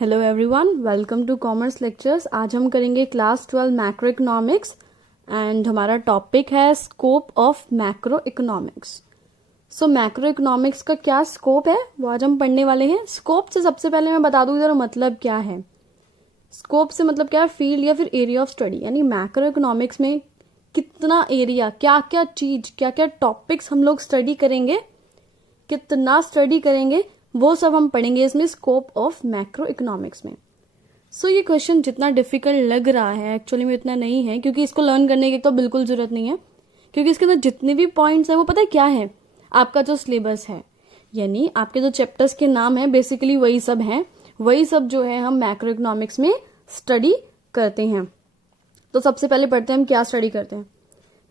Hello everyone, welcome to commerce lectures. आज हम करेंगे क्लास 12 मैक्रो इकोनॉमिक्स एंड हमारा टॉपिक है scope of macroeconomics. So macroeconomics का क्या स्कोप है वो आज हम पढ़ने वाले हैं। स्कोप से सबसे पहले मैं बता दूं इधर मतलब क्या है। स्कोप से मतलब क्या है, फील्ड या फिर एरिया ऑफ स्टडी, यानी मैक्रो इकोनॉमिक्स में कितना एरिया, क्या क्या चीज, क्या क्या टॉपिक्स हम लोग स्टडी करेंगे, कितना स्टडी करेंगे, वो सब हम पढ़ेंगे इसमें स्कोप ऑफ मैक्रो इकोनॉमिक्स में। सो ये क्वेश्चन जितना डिफिकल्ट लग रहा है एक्चुअली में इतना नहीं है, क्योंकि इसको लर्न करने की तो बिल्कुल जरूरत नहीं है, क्योंकि इसके अंदर जितने भी पॉइंट्स हैं वो पता है क्या है, आपका जो सिलेबस है, यानी आपके जो चैप्टर्स के नाम है बेसिकली वही सब हैं, वही सब जो है हम मैक्रो इकोनॉमिक्स में स्टडी करते हैं। तो सबसे पहले पढ़ते हैं हम क्या स्टडी करते हैं।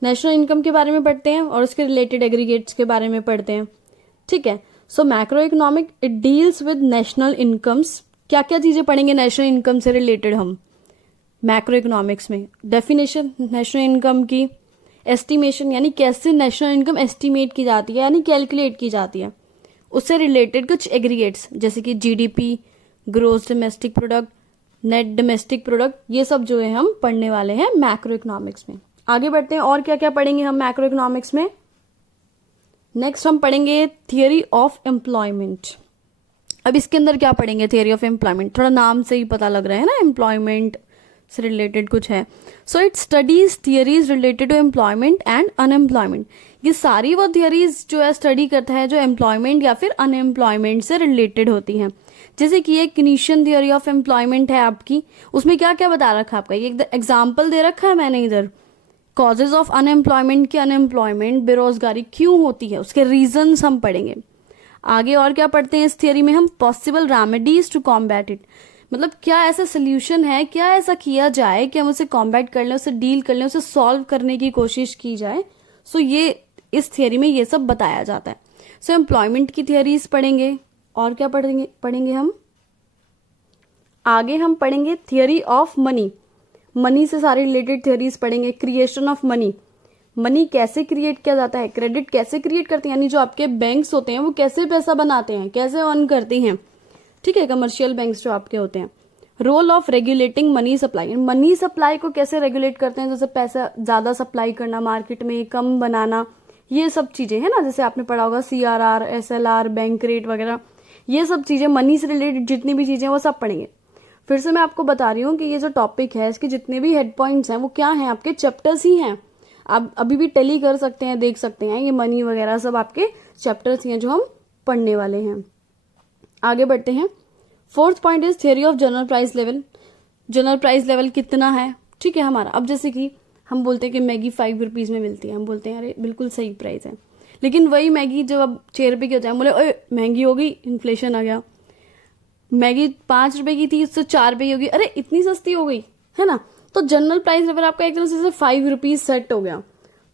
नेशनल इनकम के बारे में पढ़ते हैं और उसके रिलेटेड एग्रीगेट्स के बारे में पढ़ते हैं। ठीक है। So macroeconomic it deals with national incomes. क्या क्या चीजें पढ़ेंगे नेशनल इनकम से रिलेटेड हम मैक्रो इकोनॉमिक्स में। डेफिनेशन नेशनल इनकम की, एस्टिमेशन यानी कैसे नेशनल इनकम एस्टिमेट की जाती है यानी कैलकुलेट की जाती है, उससे रिलेटेड कुछ एग्रीगेट्स जैसे कि GDP, gross domestic product, net domestic product, ये सब जो है हम पढ़ने वाले हैं मैक्रो इकोनॉमिक्स में। आगे बढ़ते हैं और क्या क्या पढ़ेंगे हम मैक्रो इकोनॉमिक्स में। नेक्स्ट हम पढ़ेंगे थियरी ऑफ एम्प्लॉयमेंट। अब इसके अंदर क्या पढ़ेंगे, थियरी ऑफ एम्प्लॉयमेंट, थोड़ा नाम से ही पता लग रहा है ना, एम्प्लॉयमेंट से रिलेटेड कुछ है। So it studies theories related to employment and unemployment. ये सारी वो थियरीज जो है स्टडी करता है जो एम्प्लॉयमेंट या फिर अनएम्प्लॉयमेंट से रिलेटेड होती हैं। जैसे कि एक इनिशियल थियरी ऑफ एम्प्लॉयमेंट है आपकी, उसमें क्या क्या बता रखा है आपका, ये एग्जाम्पल दे रखा है मैंने इधर। कॉजेज ऑफ अनएम्प्लॉयमेंट की, अनएम्प्लॉयमेंट बेरोजगारी क्यों होती है, उसके रीजंस हम पढ़ेंगे। आगे और क्या पढ़ते हैं इस थियरी में हम, possible remedies to combat it, मतलब क्या ऐसा सोल्यूशन है, क्या ऐसा किया जाए कि हम उसे कॉम्बैट कर लें, उसे डील कर लें, उसे सॉल्व करने की कोशिश की जाए। सो ये इस थियरी में ये सब बताया जाता है। सो एम्प्लॉयमेंट की थियरीज पढ़ेंगे। और क्या पढ़ेंगे हम आगे, हम पढ़ेंगे थियरी ऑफ मनी। मनी से सारे रिलेटेड थियरीज पढ़ेंगे। क्रिएशन ऑफ मनी, मनी कैसे क्रिएट किया जाता है, क्रेडिट कैसे क्रिएट करते हैं, यानी जो आपके बैंक्स होते हैं वो कैसे पैसा बनाते हैं, कैसे अर्न करते हैं। ठीक है, कमर्शियल बैंक्स जो आपके होते हैं। Role of regulating money supply, money supply को कैसे रेगुलेट करते हैं, जैसे पैसा ज्यादा सप्लाई करना मार्केट में, कम बनाना, ये सब चीजें है ना, जैसे आपने पढ़ा होगा CRR, SLR, बैंक रेट वगैरह, ये सब चीजें मनी से रिलेटेड जितनी भी चीजें वो सब पढ़ेंगे। फिर से मैं आपको बता रही हूँ कि ये जो टॉपिक है इसके जितने भी हेड पॉइंट्स हैं वो क्या हैं, आपके चैप्टर्स ही हैं। आप अभी भी टेली कर सकते हैं, देख सकते हैं, ये मनी वगैरह सब आपके चैप्टर्स ही हैं जो हम पढ़ने वाले हैं। आगे बढ़ते हैं। Fourth point is theory of general price level. General price level कितना है, ठीक है हमारा। अब जैसे कि हम बोलते हैं कि मैगी 5 रुपीज में मिलती है, हम बोलते हैं अरे बिल्कुल सही प्राइस है, लेकिन वही मैगी जब अब 6 रुपए की हो जाए, बोले ओए महंगी हो गई, इन्फ्लेशन आ गया। मैगी 5 रुपए की थी, उससे 4 रुपए की होगी, अरे इतनी सस्ती हो गई, है ना। तो जनरल प्राइस लेवल आपका एक तरह से 5 रुपीज सेट हो गया।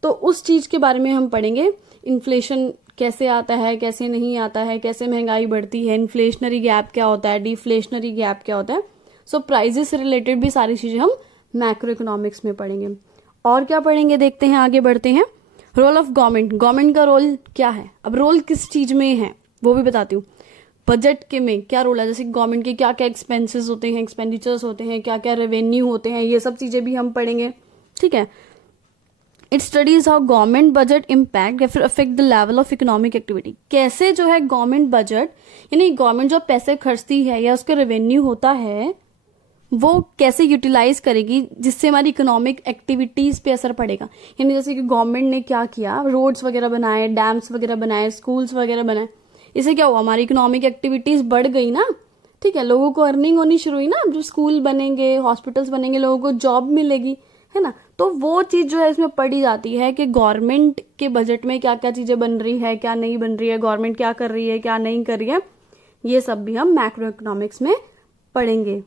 तो उस चीज के बारे में हम पढ़ेंगे। इन्फ्लेशन कैसे आता है, कैसे नहीं आता है, कैसे महंगाई बढ़ती है, इन्फ्लेशनरी गैप क्या होता है, डिफ्लेशनरी गैप क्या होता है। सो प्राइजेस से रिलेटेड भी सारी चीजें हम मैक्रो इकोनॉमिक्स में पढ़ेंगे। और क्या पढ़ेंगे देखते हैं, आगे बढ़ते हैं। रोल ऑफ गवर्नमेंट, गवर्नमेंट का रोल क्या है, अब रोल किस चीज में है वो भी बताती हूँ। बजट के में क्या रोल है, जैसे गवर्नमेंट के क्या क्या एक्सपेंसेस होते हैं, एक्सपेंडिचर्स होते हैं, क्या क्या रेवेन्यू होते हैं, ये सब चीजें भी हम पढ़ेंगे। ठीक है। It studies how government budget impact या फिर affect the level of economic activity, कैसे जो है गवर्नमेंट बजट यानी गवर्नमेंट जो पैसे खर्चती है या उसका रेवेन्यू होता है वो कैसे यूटिलाइज करेगी जिससे हमारी इकोनॉमिक एक्टिविटीज पे असर पड़ेगा। यानी जैसे कि गवर्नमेंट ने क्या किया, रोड्स वगैरह बनाए, डैम्स वगैरह बनाए, स्कूल्स वगैरह बनाए, इससे क्या हुआ, हमारी इकोनॉमिक एक्टिविटीज बढ़ गई ना। ठीक है, लोगों को अर्निंग होनी शुरू हुई ना, जो स्कूल बनेंगे, हॉस्पिटल्स बनेंगे, लोगों को जॉब मिलेगी, है ना। तो वो चीज जो है इसमें पढ़ी जाती है कि गवर्नमेंट के बजट में क्या क्या चीजें बन रही है, क्या नहीं बन रही है, गवर्नमेंट क्या कर रही है, क्या नहीं कर रही है, ये सब भी हम मैक्रो इकोनॉमिक्स में पढ़ेंगे।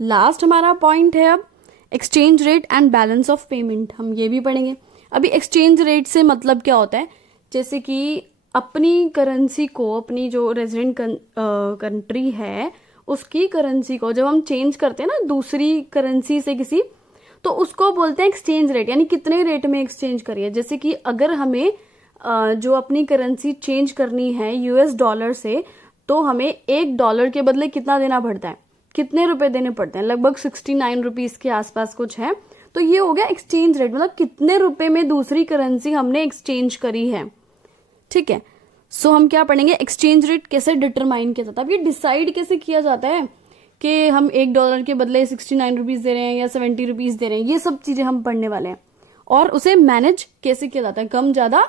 लास्ट हमारा पॉइंट है अब exchange rate and balance of payment, हम ये भी पढ़ेंगे। अभी एक्सचेंज रेट से मतलब क्या होता है, जैसे कि अपनी करेंसी को, अपनी जो रेजिडेंट कंट्री है उसकी करेंसी को जब हम चेंज करते हैं ना दूसरी करेंसी से किसी, तो उसको बोलते हैं एक्सचेंज रेट, यानी कितने रेट में एक्सचेंज करिए। जैसे कि अगर हमें जो अपनी करेंसी चेंज करनी है US डॉलर से, तो हमें $1 के बदले कितना देना पड़ता है, कितने रुपए देने पड़ते हैं, लगभग 69 रुपीज के आसपास कुछ है। तो ये हो गया एक्सचेंज रेट, मतलब कितने रुपए में दूसरी करेंसी हमने एक्सचेंज करी है। ठीक है, सो हम क्या पढ़ेंगे, एक्सचेंज रेट कैसे डिटरमाइन किया जाता है। अब ये डिसाइड कैसे किया जाता है कि हम $1 के बदले 69 रुपीज दे रहे हैं या 70 रुपीज दे रहे हैं, ये सब चीजें हम पढ़ने वाले हैं। और उसे मैनेज कैसे किया जाता है, कम ज्यादा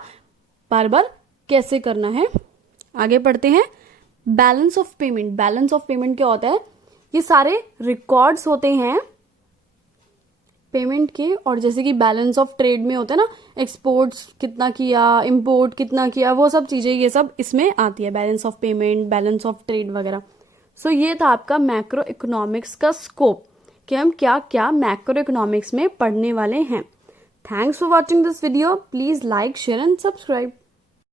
बार बार कैसे करना है। आगे पढ़ते हैं, balance of payment. Balance of payment क्या होता है, ये सारे रिकॉर्ड्स होते हैं पेमेंट के, और जैसे कि बैलेंस ऑफ ट्रेड में होता है ना, एक्सपोर्ट्स कितना किया, इंपोर्ट कितना किया, वो सब चीजें ये सब इसमें आती है, balance of payment, balance of trade वगैरह। सो ये था आपका मैक्रो इकोनॉमिक्स का स्कोप कि हम क्या क्या मैक्रो इकोनॉमिक्स में पढ़ने वाले हैं। Thanks for watching this video, please like, share and subscribe.